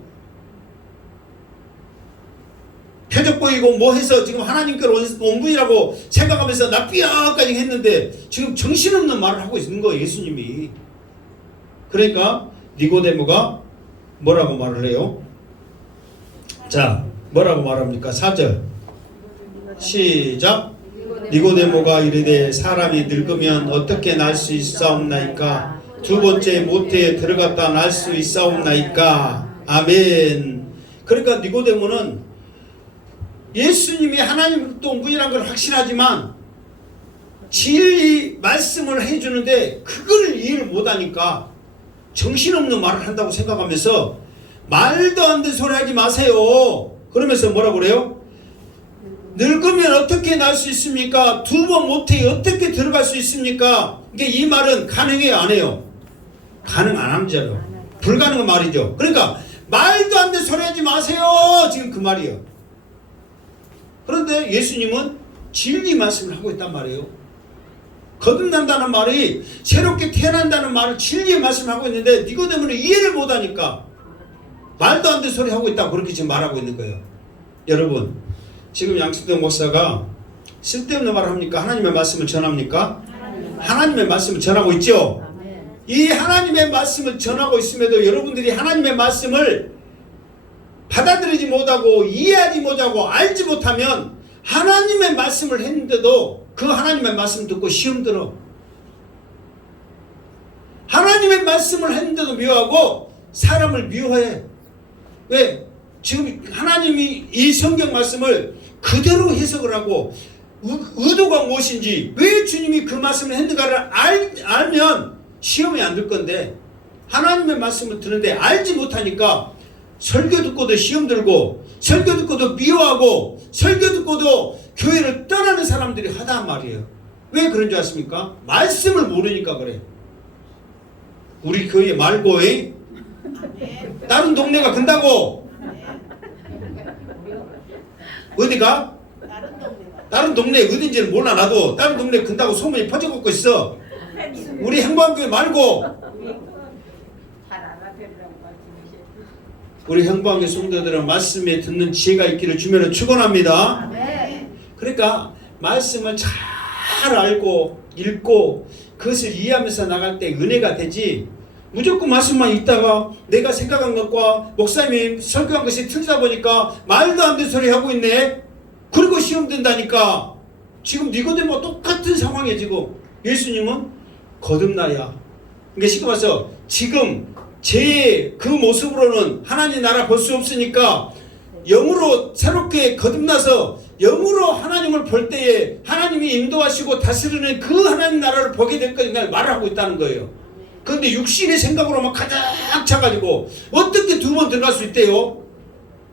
표적 보이고 뭐 해서 지금 하나님께로 온 분이라고 생각하면서 나 삐약까지 했는데 지금 정신없는 말을 하고 있는 거예요. 예수님이. 그러니까 니고데모가 뭐라고 말을 해요? 자 뭐라고 말합니까? 4절 시작. 니고데모가 이르되 사람이 늙으면 어떻게 날 수 있사옵나이까? 두 번째 모태에 들어갔다 날 수 있사옵나이까? 아멘. 그러니까 니고데모는 예수님이 하나님으로부터 온 분이라는 걸 확신하지만 진리 말씀을 해주는데 그걸 이해를 못하니까 정신없는 말을 한다고 생각하면서 말도 안 되는 소리 하지 마세요. 그러면서 뭐라고 그래요? 늙으면 어떻게 날 수 있습니까? 두 번 모태에 어떻게 들어갈 수 있습니까? 이게 이 말은 가능해요 안 해요? 가능 안 합니다. 불가능한 말이죠. 그러니까 말도 안 되는 소리 하지 마세요. 지금 그 말이에요. 그런데 예수님은 진리 말씀을 하고 있단 말이에요. 거듭난다는 말이 새롭게 태어난다는 말을 진리의 말씀을 하고 있는데 니고데모는 이해를 못하니까 말도 안 되는 소리 하고 있다고 그렇게 지금 말하고 있는 거예요. 여러분, 지금 양승덕 목사가 쓸데없는 말을 합니까? 하나님의 말씀을 전합니까? 하나님의 말씀을 전하고 있죠. 이 하나님의 말씀을 전하고 있음에도 여러분들이 하나님의 말씀을 받아들이지 못하고 이해하지 못하고 알지 못하면 하나님의 말씀을 했는데도 그 하나님의 말씀 듣고 시험 들어. 하나님의 말씀을 했는데도 미워하고 사람을 미워해. 왜? 지금 하나님이 이 성경 말씀을 그대로 해석을 하고 의도가 무엇인지 왜 주님이 그 말씀을 했는가를 알면 시험이 안 들 건데 하나님의 말씀을 듣는데 알지 못하니까 설교 듣고도 시험 들고 설교 듣고도 미워하고 설교 듣고도 교회를 떠나는 사람들이 하단 말이에요. 왜 그런 줄 아십니까? 말씀을 모르니까 그래. 우리 교회 말고 다른 동네가 근다고. 어디가? 다른 동네 어딘지는 몰라. 나도 다른 동네 근다고 소문이 퍼져갖고 있어. 우리 행방교회 말고 우리 행방교회 성도들은 말씀에 듣는 지혜가 있기를 주면은 축원합니다. 그러니까 말씀을 잘 알고 읽고 그것을 이해하면서 나갈 때 은혜가 되지, 무조건 말씀만 읽다가 내가 생각한 것과 목사님이 설교한 것이 틀리다 보니까 말도 안 되는 소리 하고 있네. 그리고 시험 된다니까. 지금 니고데모와 똑같은 상황이에요. 지금 예수님은 거듭나야. 그러니까 쉽게 말해서 지금 제 그 모습으로는 하나님 나라 볼 수 없으니까 영으로 새롭게 거듭나서 영으로 하나님을 볼 때에 하나님이 인도하시고 다스리는 그 하나님 나라를 보게 될 거니까 말을 하고 있다는 거예요. 그런데 육신의 생각으로만 가득 차가지고 어떻게 두 번 들어갈 수 있대요?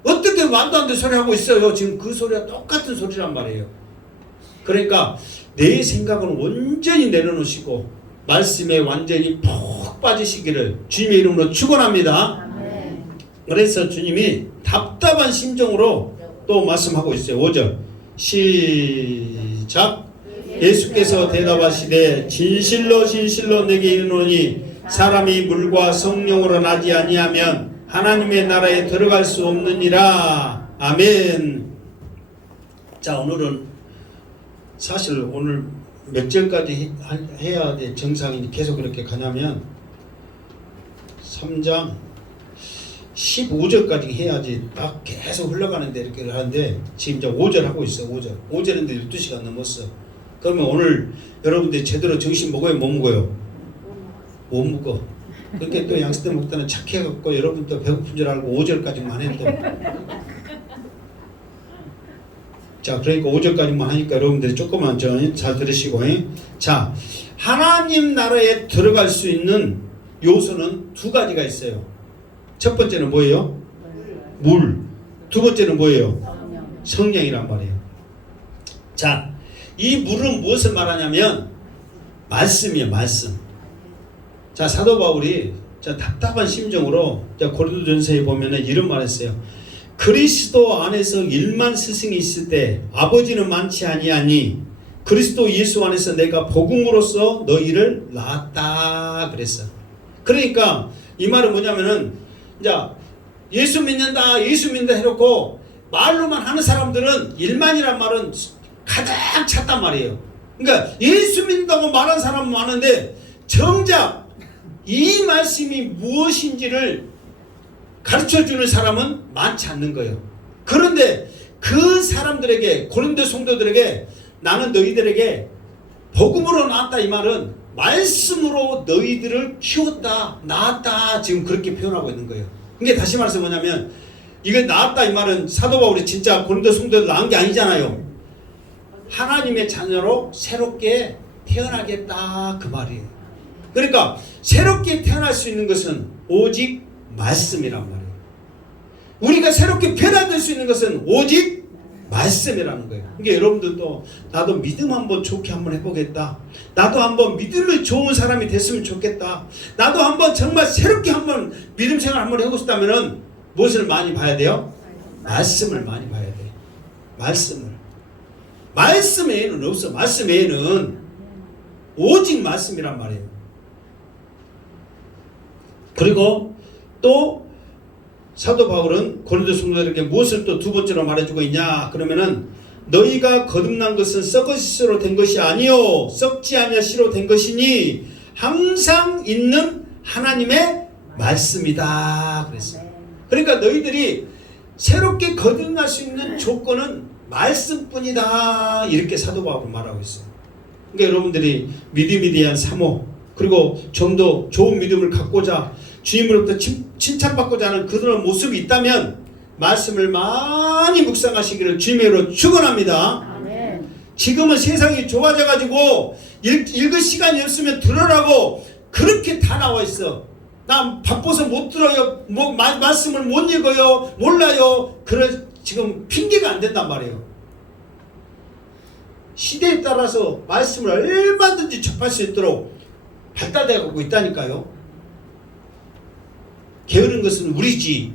어떻게 말도 안 되는 소리 하고 있어요? 지금 그 소리가 똑같은 소리란 말이에요. 그러니까 내 생각을 온전히 내려놓으시고 말씀에 완전히 푹 빠지시기를 주님의 이름으로 축원합니다. 그래서 주님이 답답한 심정으로 또 말씀하고 있어요. 5절 시작. 예수께서 대답하시되 진실로 진실로 내게 이르노니 사람이 물과 성령으로 나지 아니하면 하나님의 나라에 들어갈 수 없느니라. 아멘. 자, 오늘은 사실 오늘 몇 절까지 해야 돼 정상이 계속 그렇게 가냐면 3장 15절까지 해야지 딱 계속 흘러가는데 이렇게 하는데 지금 이제 5절 하고 있어. 5절인데 12시간 넘었어. 그러면 오늘 여러분들이 제대로 정신 먹어요, 못 먹어요? 못 먹어. 그렇게 또 양스대 목사는 착해갖고 여러분도 배고픈 줄 알고 5절까지만 해 또. 자, 그러니까 5절까지만 하니까 여러분들이 조금만 잘 들으시고. 자, 하나님 나라에 들어갈 수 있는 요소는 두 가지가 있어요. 첫 번째는 뭐예요? 물. 두 번째는 뭐예요? 성령이란 말이에요. 자, 이 물은 무엇을 말하냐면 말씀이에요. 말씀. 자, 사도 바울이 답답한 심정으로 고린도전서에 보면은 이런 말했어요. 그리스도 안에서 1만 스승이 있을 때 아버지는 많지 아니하니 그리스도 예수 안에서 내가 복음으로써 너희를 낳았다 그랬어. 그러니까 이 말은 뭐냐면은 이제 예수 믿는다 해놓고 말로만 하는 사람들은 1만이란 말은 가장 찼단 말이에요. 그러니까 예수 믿는다고 말하는 사람은 많은데 정작 이 말씀이 무엇인지를 가르쳐주는 사람은 많지 않는 거예요. 그런데 그 사람들에게, 고린도 성도들에게 나는 너희들에게 복음으로 낳았다 이 말은 말씀으로 너희들을 키웠다, 낳았다 지금 그렇게 표현하고 있는 거예요. 이게 다시 말해서 뭐냐면 이게 낳았다 이 말은 사도 바울이 진짜 고린도 성도들 낳은 게 아니잖아요. 하나님의 자녀로 새롭게 태어나겠다 그 말이에요. 그러니까 새롭게 태어날 수 있는 것은 오직 말씀이란 말이에요. 우리가 새롭게 변화될 수 있는 것은 오직 말씀이라는 거예요. 그러니까 여러분들도 나도 믿음 한번 좋게 한번 해보겠다. 나도 한번 믿음이 좋은 사람이 됐으면 좋겠다. 나도 한번 정말 새롭게 한번 믿음 생활 한번 해보고 싶다면은 무엇을 많이 봐야 돼요? 말씀을 많이 봐야 돼요. 말씀 외에는 없어. 말씀 외에는 오직 말씀이란 말이에요. 그리고 또 사도 바울은 고린도 성도들에게 무엇을 또 두 번째로 말해주고 있냐 그러면은 너희가 거듭난 것은 썩으시로 된 것이 아니요 썩지 아니하시로 된 것이니 항상 있는 하나님의 말씀이다 그랬어요. 그러니까 너희들이 새롭게 거듭날 수 있는 조건은 말씀뿐이다 이렇게 사도 바울은 말하고 있어요. 그러니까 여러분들이 믿음에 대한 사모 그리고 좀 더 좋은 믿음을 갖고자 주님으로부터 칭찬받고자 하는 그런 모습이 있다면 말씀을 많이 묵상하시기를 주님으로 축원합니다. 지금은 세상이 좋아져가지고 읽을 시간이 없으면 들으라고 그렇게 다 나와 있어. 나 바빠서 못 들어요. 말씀을 못 읽어요. 몰라요. 그래 지금 핑계가 안 된단 말이에요. 시대에 따라서 말씀을 얼마든지 접할 수 있도록 발달되어 가고 있다니까요. 게으른 것은 우리지.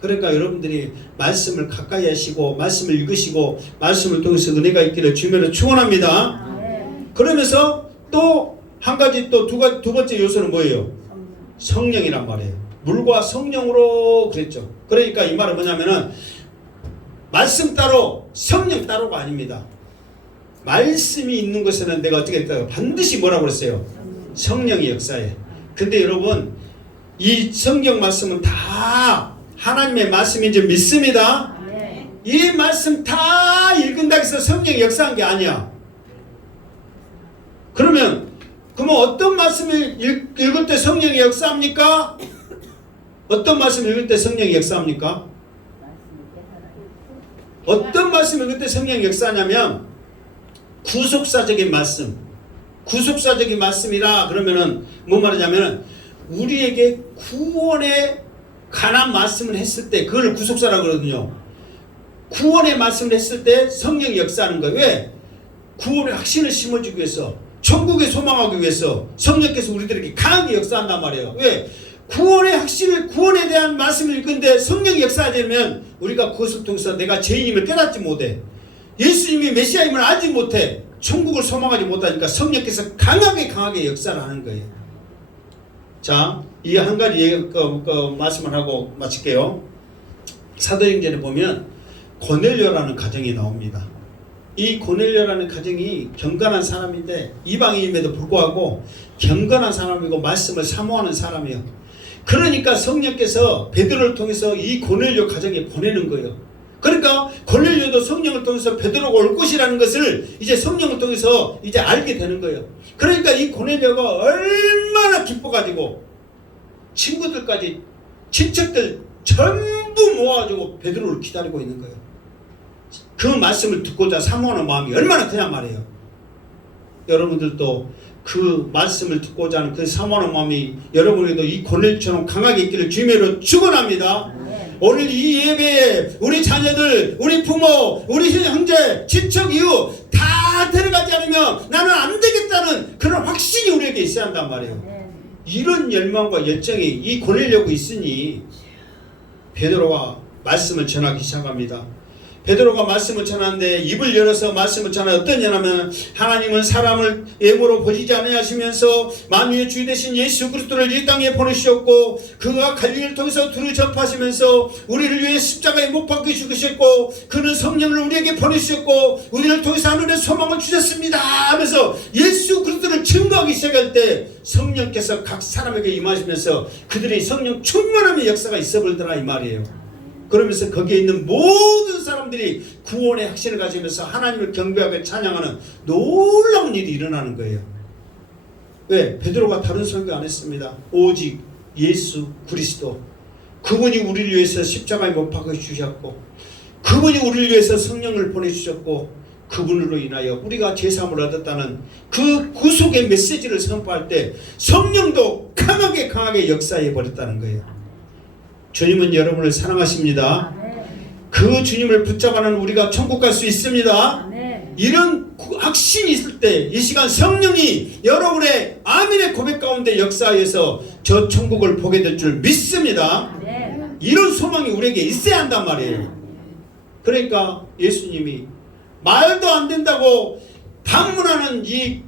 그러니까 여러분들이 말씀을 가까이 하시고 말씀을 읽으시고 말씀을 통해서 은혜가 있기를 주님으로 축원합니다. 그러면서 또 한 가지 또 두 번째 요소는 뭐예요? 성령이란 말이에요. 물과 성령으로 그랬죠. 그러니까 이 말은 뭐냐면은 말씀 따로 성령 따로가 아닙니다. 말씀이 있는 것에는 내가 어떻게 했다고 반드시 뭐라고 그랬어요? 성령이 역사해. 근데 여러분 이 성경 말씀은 다 하나님의 말씀인 줄 믿습니다. 이 말씀 다 읽은다고 해서 성령이 역사한 게 아니야. 그러면 어떤 말씀을 읽을 때 성령이 역사합니까? 어떤 말씀을 읽을 때 성령이 역사합니까? 어떤 말씀을 읽을 때 성령이 역사하냐면 구속사적인 말씀. 구속사적인 말씀이라 그러면은 뭐 말하냐면은 우리에게 구원에 관한 말씀을 했을 때 그걸 구속사라고 그러거든요. 구원의 말씀을 했을 때 성령이 역사하는 거예요. 왜? 구원의 확신을 심어주기 위해서 천국에 소망하기 위해서 성령께서 우리들에게 강하게 역사한단 말이에요. 왜? 구원의 확신을 구원에 대한 말씀을 읽는데 성령이 역사하려면 우리가 그것을 통해서 내가 죄인임을 깨닫지 못해. 예수님이 메시아임을 알지 못해. 천국을 소망하지 못하니까 성령께서 강하게 역사를 하는 거예요. 자, 이 한 가지 말씀을 하고 마칠게요. 사도행전에 보면 고넬료라는 가정이 나옵니다. 이 고넬료라는 가정이 경건한 사람인데 이방인임에도 불구하고 경건한 사람이고 말씀을 사모하는 사람이에요. 그러니까 성령께서 베드로를 통해서 이 고넬료 가정에 보내는 거예요. 그러니까 고넬료도 성령을 통해서 베드로가 올 것이라는 것을 이제 성령을 통해서 이제 알게 되는 거예요. 그러니까 이 고넬료가 얼마나 기뻐가지고 친구들까지 친척들 전부 모아가지고 베드로를 기다리고 있는 거예요. 그 말씀을 듣고자 사모하는 마음이 얼마나 크냔 말이에요. 여러분들도 그 말씀을 듣고자 하는 그 사모하는 마음이 여러분에게도 이 고넬료처럼 강하게 있기를 주님으로 축원합니다. 오늘 이 예배에 우리 자녀들, 우리 부모, 우리 형제, 친척, 이웃 다 데려가지 않으면 나는 안 되겠다는 그런 확신이 우리에게 있어야 한단 말이에요. 이런 열망과 열정이 이 고넬료가 있으니 베드로가 말씀을 전하기 시작합니다. 베드로가 말씀을 전하는데 입을 열어서 말씀을 전하는 어떠냐면 하나님은 사람을 예물로 보시지 아니하시면서 만유의 주 되신 예수 그리스도를 이 땅에 보내주셨고 그가 갈릴리를 통해서 두루 전파하시면서 우리를 위해 십자가에 못 박혀 죽으셨고 그는 성령을 우리에게 보내주셨고 우리를 통해서 하늘의 소망을 주셨습니다 하면서 예수 그리스도를 증거하기 시작할 때 성령께서 각 사람에게 임하시면서 그들의 성령 충만함의 역사가 있어버리더라 이 말이에요. 그러면서 거기에 있는 모든 사람들이 구원의 확신을 가지면서 하나님을 경배하고 찬양하는 놀라운 일이 일어나는 거예요. 왜? 베드로가 다른 설교 안 했습니다. 오직 예수 그리스도 그분이 우리를 위해서 십자가에 못 박혀 주셨고 그분이 우리를 위해서 성령을 보내주셨고 그분으로 인하여 우리가 제사함을 얻었다는 그 구속의 메시지를 선포할 때 성령도 강하게 역사해 버렸다는 거예요. 주님은 여러분을 사랑하십니다. 그 주님을 붙잡아는 우리가 천국 갈 수 있습니다. 이런 확신이 있을 때 이 시간 성령이 여러분의 아멘의 고백 가운데 역사해서 저 천국을 보게 될 줄 믿습니다. 이런 소망이 우리에게 있어야 한단 말이에요. 그러니까 예수님이 말도 안 된다고 단문하는 이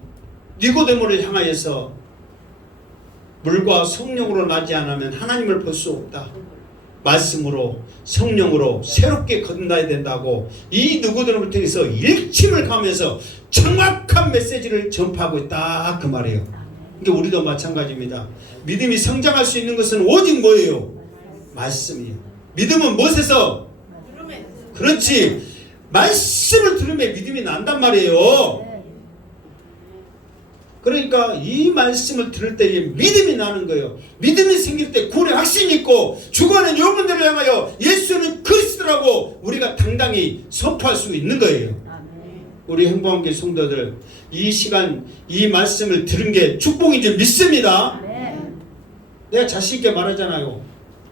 니고데모를 향하여서 물과 성령으로 나지 않으면 하나님을 볼 수 없다. 말씀으로 성령으로 새롭게 거듭나야 된다고 이 누구들을 통해서 일침을 가면서 정확한 메시지를 전파하고 있다 그 말이에요. 그러니까 우리도 마찬가지입니다. 믿음이 성장할 수 있는 것은 오직 뭐예요? 말씀이에요. 믿음은 무엇에서? 그렇지. 말씀을 들으면 믿음이 난단 말이에요. 그러니까 이 말씀을 들을 때에 믿음이 나는 거예요. 믿음이 생길 때 구원의 확신이 있고 죽어가는 영혼들을 향하여 예수는 그리스도라고 우리가 당당히 선포할 수 있는 거예요. 우리 행복한교회 성도들 이 시간 이 말씀을 들은 게 축복인 줄 믿습니다. 내가 자신 있게 말하잖아요.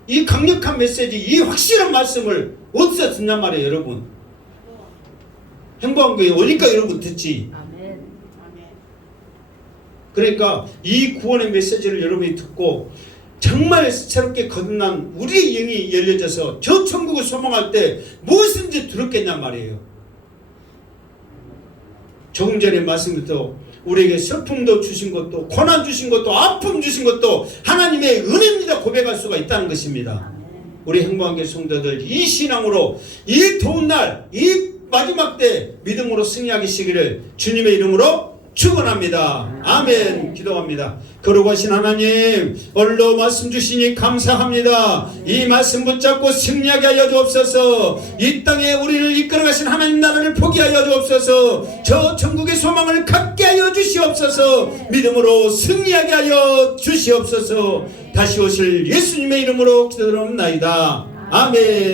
이 강력한 메시지 이 확실한 말씀을 어디서 듣냔 말이에요. 여러분 행복한교회 오니까 여러분 듣지. 그러니까 이 구원의 메시지를 여러분이 듣고 정말 새롭게 거듭난 우리의 영이 열려져서 저 천국을 소망할 때 무엇인지 들었겠냔 말이에요. 조금 전에 말씀부터 우리에게 슬픔도 주신 것도 고난 주신 것도 아픔 주신 것도 하나님의 은혜입니다 고백할 수가 있다는 것입니다. 우리 행복한교회 성도들 이 신앙으로 이 더운 날 이 마지막 때 믿음으로 승리하시기를 주님의 이름으로 축원합니다. 아멘. 기도합니다. 거룩하신 하나님 오늘도 말씀 주시니 감사합니다. 이 말씀 붙잡고 승리하게 하여 주옵소서. 이 땅에 우리를 이끌어가신 하나님 나라를 포기하여 주옵소서. 저 천국의 소망을 갖게 하여 주시옵소서. 믿음으로 승리하게 하여 주시옵소서. 다시 오실 예수님의 이름으로 기도드립나이다. 아멘.